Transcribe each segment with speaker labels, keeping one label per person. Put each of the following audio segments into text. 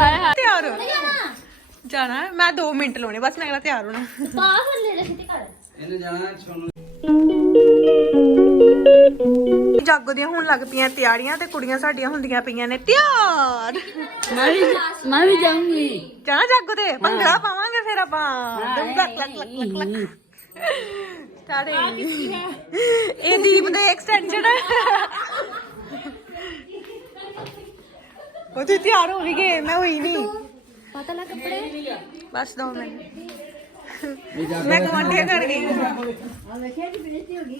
Speaker 1: ਹਾਏ ਹਾਏ।
Speaker 2: ਤਿਆਰ ਹੋ। ਜਾਣਾ। ਹੈ? ਮੈਂ 2 ਮਿੰਟ ਲਾਉਣੇ ਬਸ ਮੈਂ ਅਗਲਾ ਤਿਆਰ ਹੋਣਾ।
Speaker 1: ਪਾ ਥੱਲੇ ਦੇ ਛੇਤੀ ਕਰ।
Speaker 3: ਇਹਨੇ ਜਾਣਾ ਸੋਨੂੰ
Speaker 2: ਜਾਗੋ ਦੀਆਂ ਹੁਣ ਲੱਗ ਪਈਆਂ ਤਿਆਰੀਆਂ ਤੇ ਕੁੜੀਆਂ ਸਾਡੀਆਂ ਹੁੰਦੀਆਂ ਪਈਆਂ ਨੇ ਤਿਆਰ।
Speaker 1: ਮੈਂ ਵੀ ਮੈਂ ਵੀ ਜਾਊਂਗੀ।
Speaker 2: ਜਾਣਾ ਜਾਗੋ ਤੇ ਭੰਗੜਾ ਪਾਵਾਂਗੇ ਫਿਰ ਆਪਾਂ। ਦਮ ਲੱਕ ਲੱਕ ਲੱਕ ਲੱਕ ਲੱਕ। ਸਾਡੇ ਇਹ ਦੀਪ ਦੇ ਐਕਸਟੈਂਸ਼ਨ ਉਹ ਤੇ ਤਿਆਰ ਹੋ ਵੀ ਗਏ ਮੈਂ ਹੋਈ ਨਹੀਂ।
Speaker 1: ਪਤਾ ਲੱਗ ਕੱਪੜੇ?
Speaker 2: ਬਸ ਦੋ ਮਿੰਟ। ਮੈਂ ਕਮਾਂਡੀਆਂ ਕਰ ਗਈ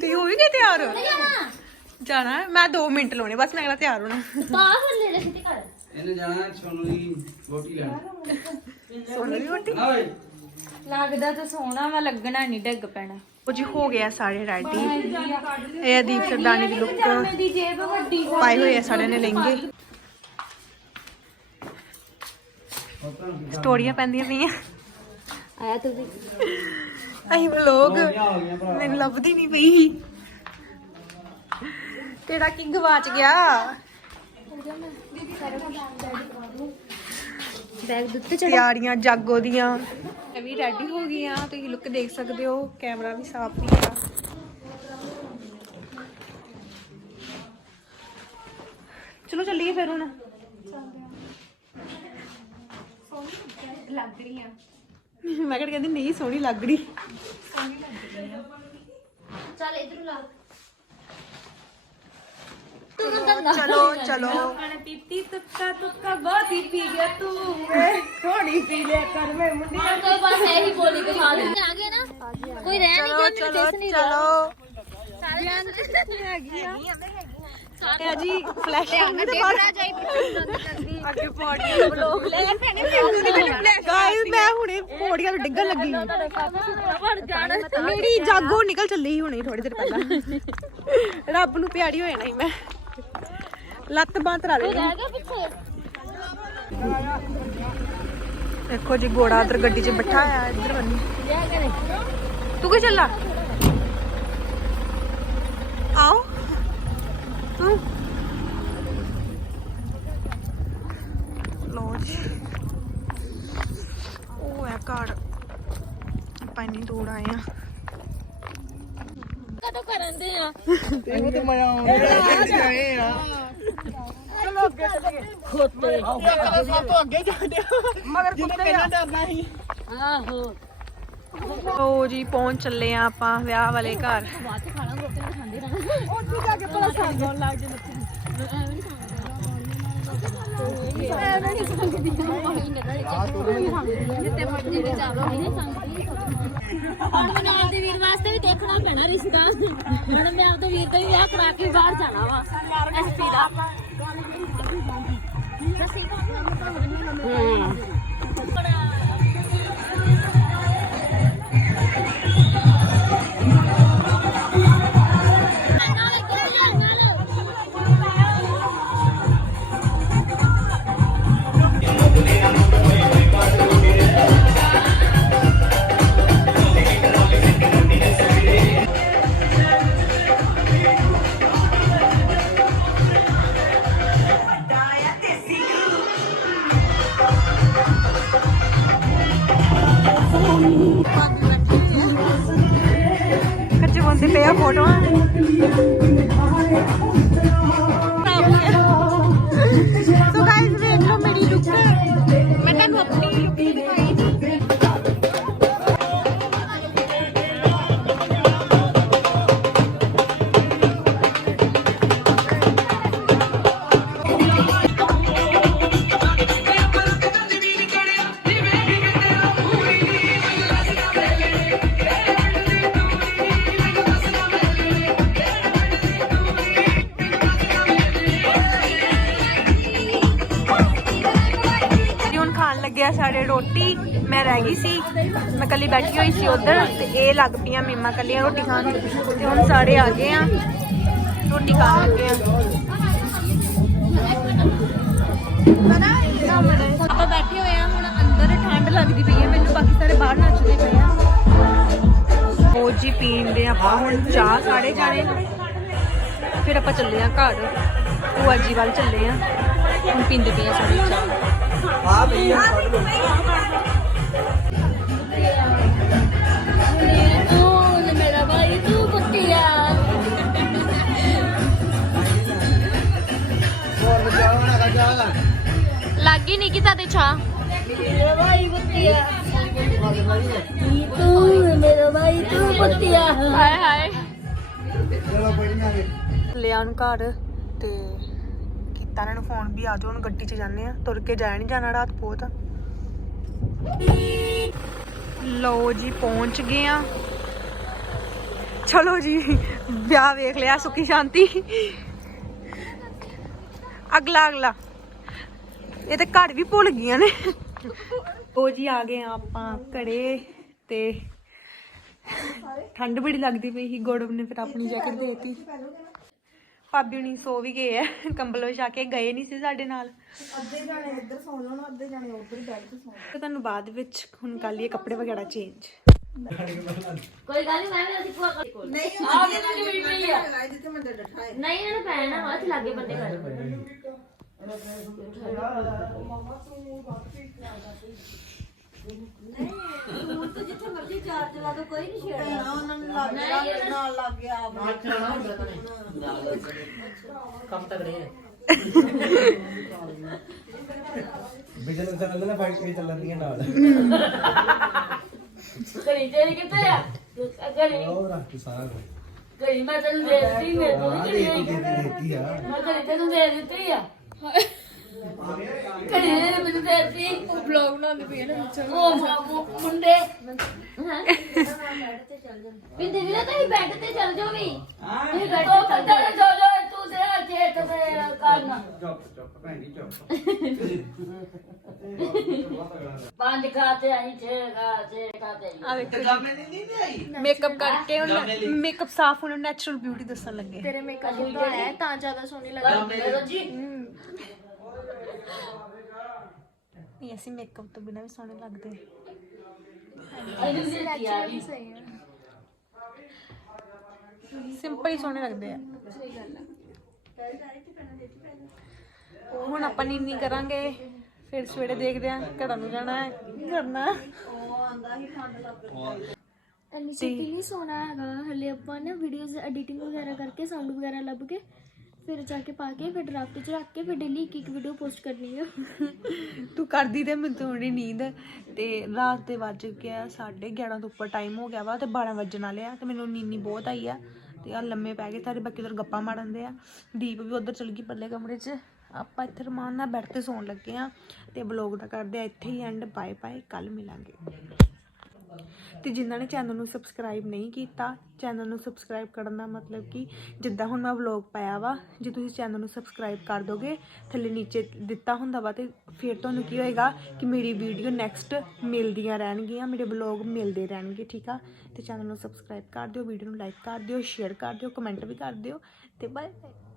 Speaker 2: ਤੂੰ ਹੋ ਵੀ ਗਏ ਤਿਆਰ? ਜਾਣਾ। ਹੈ? ਮੈਂ 2 ਮਿੰਟ ਲਾਉਣੇ ਬਸ ਮੈਂ ਅਗਲਾ ਤਿਆਰ ਹੋਣਾ।
Speaker 1: ਪਾ ਥੱਲੇ ਦੇ ਛੇਤੀ ਕਰ
Speaker 3: ਇਹਨੇ ਜਾਣਾ ਸੋਨੂੰ ਦੀ ਰੋਟੀ ਲੈਣ।
Speaker 2: ਸੋਨ ਦੀ ਰੋਟੀ
Speaker 3: ਆਵੇ
Speaker 1: ਲੱਗਦਾ ਤਾਂ ਸੋਹਣਾ ਵਾ ਲੱਗਣਾ ਨਹੀਂ ਡਿੱਗ ਪੈਣਾ।
Speaker 2: ਉਹ ਜੀ ਹੋ ਗਿਆ ਸਾਰੇ ਰੈਡੀ। ਇਹ ਆ ਦੀਪ ਸਰਦਾਨੀ ਦੀ ਲੁੱਕ
Speaker 1: ਮੇਰੀ ਜੇਬ ਵੱਡੀ
Speaker 2: ਪਾਏ ਹੋਏ ਆ ਸਾਰਿਆਂ ਨੇ ਲਹਿੰਗੇ। ਸਟੋਰੀਆਂ ਪੈਂਦੀਆਂ ਪਈਆਂ।
Speaker 1: ਆਇਆ ਤੂੰ ਵੀ।
Speaker 2: ਅਸੀਂ ਵਲੋਗ ਮੈਨੂੰ ਲੱਭਦੀ ਨਹੀਂ ਪਈ। ਤੇਰਾ ਕੀ ਗਵਾਚ ਗਿਆ?
Speaker 1: ਬੈਗ ਦੁੱਤੇ ਚੜਾ
Speaker 2: ਤਿਆਰੀਆਂ ਜਾਗੋ ਦੀਆਂ। ਇਹ ਵੀ ਰੈਡੀ ਹੋ ਗਈਆਂ। ਤੁਸੀਂ ਲੁੱਕ ਦੇਖ ਸਕਦੇ ਹੋ। ਕੈਮਰਾ ਵੀ ਸਾਫ਼ ਵੀ ਆ। ਚਲੋ ਚੱਲੀਏ ਫਿਰ ਹੁਣ। ਲੱਗ ਰਹੀ ਆ। ਮੈਂ ਕਿਹਾ ਕਹਿੰਦੀ ਨਹੀਂ ਸੋਹਣੀ ਲੱਗ ਰਹੀ।
Speaker 1: ਚੱਲ ਇਧਰ ਲਾ।
Speaker 2: ਚਲੋ ਚਲੋ।
Speaker 1: ਕਣ ਪੀਤੀ ਤੁੱਕਾ ਤੁੱਕਾ ਬਹੁਤ ਹੀ ਪੀ ਗਿਆ ਤੂੰ।
Speaker 2: ਥੋੜੀ ਪੀ ਲਿਆ ਕਰ ਮੈਂ ਮੁੰਡੀ
Speaker 1: ਹੁਣ ਤੋਂ ਬਸ ਇਹੀ ਬੋਲੀ ਕੇ ਖਾ ਦੇ। ਆ ਗਿਆ ਨਾ? ਕੋਈ ਰਹਿ ਨਹੀਂ
Speaker 2: ਚਲੋ
Speaker 1: ਗਿਆ
Speaker 2: ਚਲੋ
Speaker 1: ਦਿਸ ਨਹੀਂ ਰਿਹਾ।
Speaker 2: ਚਲੋ ਹੈਗੀ ਆ ਇਹ ਜੀ ਫਲੈਸ਼ ਆਉਂਦੇ ਤੇ ਬਾਹਰ
Speaker 1: ਜਾਈ ਪਿੱਛੇ
Speaker 2: ਅੱਗੇ ਪੌੜੀਆਂ ਬਲੋਗ ਲੈ ਗਾਇਸ ਮੈਂ ਹੁਣੇ ਪੌੜੀਆਂ ਤੋਂ ਡਿੱਗਣ ਲੱਗੀ।
Speaker 1: ਵੜ ਜਾਣਾ
Speaker 2: ਮੇਰੀ ਜਾਗੋ ਨਿਕਲ ਚੱਲੀ ਸੀ ਹੁਣੇ ਥੋੜੀ ਦੇਰ ਪਹਿਲਾਂ। ਰੱਬ ਨੂੰ ਪਿਆਰੀ ਹੋ ਜਾਣਾ ਸੀ ਮੈਂ। ਲੱਤ ਬਾਂਹ ਤਰਾ ਲਈ
Speaker 1: ਰਹਿ ਗਿਆ ਪਿੱਛੇ।
Speaker 2: ਦੇਖੋ ਜੀ ਗੋੜਾ ਉਧਰ ਗੱਡੀ 'ਚ ਬਿਠਾ ਆ ਇੱਧਰ ਬੰਨੀ ਤੂੰ ਕਿ ਚੱਲਾ ਆਓ। ਤੂੰ ਲੋ ਜੀ ਉਹ ਹੈ ਘਰ। ਆਪਾਂ ਇੰਨੀ ਦੂਰ ਆਏ ਆ
Speaker 1: ਕਦੋਂ ਕਰਨ ਦੇ ਆ?
Speaker 3: ਤੈਨੂੰ ਤੇ ਮਜ਼ਾ ਆਉਂਦਾ। ਆਏ ਆ।
Speaker 1: ਖੋਤੇ
Speaker 2: ਮਗਰ ਕੁੱਤੇ ਆ।
Speaker 1: ਆਹੋ।
Speaker 2: ਲੋ ਜੀ ਪਹੁੰਚ ਚੱਲੇ ਆ ਆਪਾਂ ਵਿਆਹ ਵਾਲੇ ਘਰ।
Speaker 1: ਬਾਅਦ ਚ ਖਾਣਾ ਰੋਟੀ ਨਾਲ ਖਾਂਦੇ ਰਹਿਣਾ ਉੱਥੇ ਜਾ ਕੇ ਭਲਾ ਸਾਗੋਂ ਲੱਗ ਜੇ ਐਵੇਂ ਨਹੀਂ ਆਪਦੇ ਵੀਰ ਵਾਸਤੇ ਵੀ ਦੇਖਣਾ ਪੈਣਾ ਰਿਸ਼ਤਾ ਹੁਣ ਮੈਂ ਆਪਦੇ ਵੀਰ ਦਾ ਵੀ ਵਿਆਹ ਕਰਾ ਕੇ ਬਾਹਰ ਜਾਣਾ ਵਾ ਐਸਪੀ ਦਾ
Speaker 2: ਕੱਚੇ Cari yang? ਖਾਣ ਸਾਡੇ ਰੋਟੀ, ਮੈਂ ਰਹਿ ਗਈ ਸੀ, ਮੈਂ ਕੱਲੀ ਬੈਠੀ ਹੋਈ ਸੀ ਉਧਰ ਤੇ ਇਹ ਲੱਗ ਪਈਆਂ ਮੀਮਾ ਕੱਲੀਆਂ ਰੋਟੀ ਖਾਣ ਤੇ ਹੁਣ ਸਾਰੇ ਆ ਗਏ ਆ, ਰੋਟੀ ਖਾਣ ਲੱਗੇ ਆ। ਆਪਾਂ ਬੈਠੇ ਹੋਏ ਆ, ਹੁਣ ਅੰਦਰ ਠੰਡ ਲੱਗਦੀ ਪਈ ਹੈ ਮੈਨੂੰ ਬਾਕੀ ਸਾਰੇ ਬਾਹਰ ਨੱਚਦੇ ਪਏ ਆ। ਉਹ ਜੀ ਪੀਂਦੇ ਆਪਾਂ ਹੁਣ ਚਾਹ ਸਾਰੇ ਜਾਣੇ ਫਿਰ ਆਪਾਂ ਚੱਲੇ ਆ ਘਰ। ਭੂਆ ਜੀ ਵੱਲ ਚੱਲੇ ਆ। ਹੁਣ ਪੀਂਦੇ ਪਏ ਆ ਸਾਰੇ ਚਾਹ। ਲੱਗੀ ਨਹੀਂ ਕਿ ਤੇ ਛਾ?
Speaker 1: ਮੇਰਾ ਭਾਈ ਕੁੱਤਿਆ ਤੂੰ ਮੇਰਾ ਭਾਈ ਤੂੰ ਕੁੱਤਿਆ
Speaker 2: ਹਾਏ ਹਾਏ।
Speaker 3: ਚਲੋ ਕੋਈ
Speaker 2: ਲਿਆ ਨੂੰ ਘਰ ਤੇ ਕੀਤਾ ਇਹਨਾਂ ਨੂੰ ਫੋਨ ਵੀ ਆ ਜਾਓ, ਹੁਣ ਗੱਡੀ 'ਚ ਜਾਂਦੇ ਆ ਤੁਰ ਕੇ ਜਾਇਆ ਨਹੀਂ ਜਾਣਾ ਰਾਤ ਬਹੁਤ। ਲਓ ਜੀ ਪਹੁੰਚ ਗਏ ਆ। ਚਲੋ ਜੀ ਵਿਆਹ ਵੇਖ ਲਿਆ ਸੁਖੀ ਸ਼ਾਂਤੀ। ਅਗਲਾ ਅਗਲਾ। ਇਹ ਤੇ ਘਰ ਵੀ ਭੁੱਲ ਗਈਆਂ ਨੇ। ਉਹ ਜੀ ਆ ਗਏ ਆ ਆਪਾਂ ਘਰੇ ਤੇ ਠੰਡ ਬੜੀ ਲੱਗਦੀ ਪਈ ਸੀ ਗੋੜਮ ਨੇ ਫਿਰ ਆਪਣੀ ਜੈਕਟ ਦੇਤੀ। ਭਾਬੀ ਹੁਣੀ ਸੋ ਵੀ ਗਏ ਆ ਕੰਬਲ ਵਿਛਾ ਕੇ ਗਏ ਨਹੀਂ ਸੀ ਸਾਡੇ ਨਾਲ। ਅੱਧੇ ਜਾਣੇ ਇੱਧਰ ਸੌ ਜਾਣ ਅੱਧੇ ਜਾਣੇ ਉੱਧਰ ਬੈਠ ਕੇ ਸੌ ਤੁਹਾਨੂੰ ਬਾਅਦ ਵਿੱਚ ਹੁਣ ਕਰ ਲਈਏ ਕੱਪੜੇ ਵਗੈਰਾ ਚੇਂਜ
Speaker 1: ਕੋਈ ਗੱਲ ਨਹੀਂ ਮੈਂ ਵੀ ਅਸੀਂ ਕੋਲ ਕੋਲ। ਨਹੀਂ ਆ ਕੇ ਤੁਸੀਂ ਮਿਲ ਪਈ ਆ? ਨਹੀਂ ਇਹਨਾਂ ਨੂੰ ਪੈਣਾ ਹੱਥ ਲੱਗੇ ਬੰਦੇ ਕਰ।
Speaker 3: ਬਿਜਨਸ ਦਾ ਨਾ ਫੈਕਟਰੀ ਚੱਲਦੀਆਂ ਨਾਲ
Speaker 1: ਘੜੀ ਤੇਰੀ ਕਿੱਥੇ ਆ। ਘੜੀ
Speaker 3: ਹੋਰ ਆ ਸਾਗ
Speaker 1: ਘੜੀ ਮੈਂ ਤੈਨੂੰ ਦੇ ਦਿੱਤੀ ਮੇਰੇ ਤੋਂ ਨਹੀਂ ਚੜੀ ਗਈ
Speaker 3: ਦੇਤੀ ਆ।
Speaker 1: ਮੈਂ ਘੜੀ ਤੈਨੂੰ ਦੇ ਦਿੱਤੀ ਆ। ਘੜੀ ਮੈਨੂੰ ਦੇ ਦਿੱਤੀ ਉਹ ਬਲੌਗ ਬਣਾਉਂਦੇ ਪਈ ਨਾ ਉਹ ਮੁ- ਮੁੰਡੇ। ਪਿੰਦੇ ਵੀ ਨਾ ਤੁਸੀਂ ਬੈੱਡ ਤੇ ਚੱਲ ਜਾਓ ਵੀ। ਤੁਸੀਂ ਬੈੱਡ ਤੇ ਚੱਲ ਜਾਓ। ਜੋ ਜੋ ਤੂੰ ਦੇ ਖੇਤ ਤੇ ਕਰਨਾ
Speaker 3: ਚੁੱਪ ਚੁੱਪ ਭੈਣੀ ਚੁੱਪ।
Speaker 1: ਪੰਜ ਖਾਤੇ ਆਈ ਛੇ ਖਾਤੇ ਖਾਤੇ
Speaker 2: ਆ ਵੇਖੋ
Speaker 3: ਗਾਮੇ ਦੀ ਨਹੀਂ ਆਈ
Speaker 2: ਮੇਕਅਪ ਕਰਕੇ ਹੁਣ ਮੇਕਅਪ ਸਾਫ਼ ਹੁਣ ਨੈਚੁਰਲ ਬਿਊਟੀ ਦੱਸਣ ਲੱਗੇ।
Speaker 4: ਤੇਰੇ ਮੇਕਅਪ ਹੈ ਤਾਂ ਜ਼ਿਆਦਾ ਸੋਹਣੀ ਲੱਗਦੀ
Speaker 1: ਜੀ
Speaker 2: ਨਹੀਂ ਅਸੀਂ ਮੇਕਅਪ ਤੋਂ ਬਿਨਾਂ ਵੀ ਸੋਹਣੇ ਲੱਗਦੇ।
Speaker 4: ਸਹੀ ਹੈ
Speaker 2: ਸਿੰਪਲ ਹੀ ਸੋਹਣੇ ਲੱਗਦੇ ਆ। ਹੁਣ ਆਪਾਂ ਨੀਨੀ ਕਰਾਂਗੇ। ਫਿਰ ਸਵੇਰੇ ਦੇਖਦੇ ਆ ਘਰਾਂ ਨੂੰ ਜਾਣਾ ਹੈ ਕਰਨਾ
Speaker 4: ਇੰਨੀ ਸਿੱਪੀ ਨਹੀਂ ਸੋਹਣਾ ਹੈਗਾ। ਹਲੇ ਆਪਾਂ ਨਾ ਵੀਡੀਓਜ਼ ਐਡੀਟਿੰਗ ਵਗੈਰਾ ਕਰਕੇ ਸਾਊਂਡ ਵਗੈਰਾ ਲੱਭ ਕੇ ਫਿਰ ਜਾ ਕੇ ਪਾ ਕੇ, ਫਿਰ ਡਰਾਫਟ 'ਚ ਰੱਖ ਕੇ, ਫਿਰ ਡੇਲੀ ਇੱਕ ਇੱਕ ਵੀਡੀਓ ਪੋਸਟ ਕਰਨੀ ਆ।
Speaker 2: ਤੂੰ ਕਰਦੀ ਤੇ ਮੈਨੂੰ ਥੋੜੀ ਨੀਂਦ। ਤੇ ਰਾਤ ਦੇ ਵੱਜ ਗਿਆ 11:30 ਤੋਂ ਉੱਪਰ ਟਾਈਮ ਹੋ ਗਿਆ ਵਾ ਤੇ 12 ਵੱਜਣ ਵਾਲੇ ਆ ਤੇ ਮੈਨੂੰ ਨੀਨੀ ਬਹੁਤ ਆਈ ਆ। ਤੇ ਆ ਲੰਮੇ ਪੈ ਗਏ ਸਾਰੇ, ਬਾਕੀ ਉਧਰ ਗੱਪਾਂ ਮਾਰਨ ਦੇ ਆ। ਦੀਪ ਵੀ ਉਧਰ ਚਲ ਗਈ ਪੱਲੇ ਕਮਰੇ 'ਚ। ਆਪਾਂ ਇੱਥੇ ਰਮਾਨ ਨਾਲ ਬੈਠ ਤੇ ਸੌਣ ਲੱਗੇ ਆ ਤੇ ਬਲੌਗ ਦਾ ਕਰਦੇ ਆ, ਇੱਥੇ ਹੀ ਐਂਡ ਬਾਏ ਬਾਏ ਕੱਲ ਮਿਲਾਂਗੇ। ਤੇ ਜਿਨ੍ਹਾਂ ਨੇ ਚੈਨਲ ਨੂੰ ਸਬਸਕ੍ਰਾਈਬ ਨਹੀਂ ਕੀਤਾ ਚੈਨਲ ਨੂੰ ਸਬਸਕ੍ਰਾਈਬ ਕਰਨ ਦਾ ਮਤਲਬ ਕਿ ਜਿੱਦਾਂ ਹੁਣ ਮੈਂ ਵਲੌਗ ਪਾਇਆ ਵਾ, ਜੇ ਤੁਸੀਂ ਚੈਨਲ ਨੂੰ ਸਬਸਕ੍ਰਾਈਬ ਕਰ ਦੋਗੇ, ਥੱਲੇ ਨੀਚੇ ਦਿੱਤਾ ਹੁੰਦਾ ਵਾ ਤੇ ਫਿਰ ਤੁਹਾਨੂੰ ਕੀ ਹੋਏਗਾ ਕਿ ਮੇਰੀ ਵੀਡੀਓ ਨੈਕਸਟ ਮਿਲਦੀਆਂ ਰਹਿਣਗੀਆਂ, ਮੇਰੇ ਵਲੌਗ ਮਿਲਦੇ ਰਹਿਣਗੇ, ਠੀਕ ਆ? ਤੇ ਚੈਨਲ ਨੂੰ ਸਬਸਕ੍ਰਾਈਬ ਕਰ ਦਿਓ ਵੀਡੀਓ ਨੂੰ ਲਾਈਕ ਕਰ ਦਿਓ ਸ਼ੇਅਰ ਕਰ ਦਿਓ ਕਮੈਂਟ ਵੀ ਕਰ ਦਿਓ ਤੇ ਬਾਏ ਬਾਏ